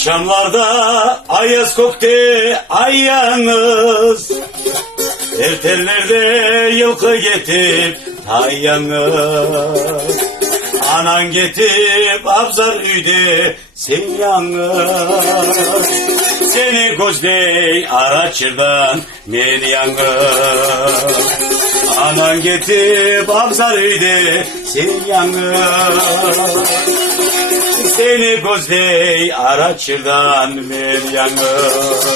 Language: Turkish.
Akşamlarda ayaz koktu ay yalnız, ertellerde yılkı getip tay yalnız. Anan getip abzar üyde sen yalnız. Seni gözley araçırdan men yalnız. Anan getip abzar üyde sen yalnız. Seni gözley araçırdan men yalnız.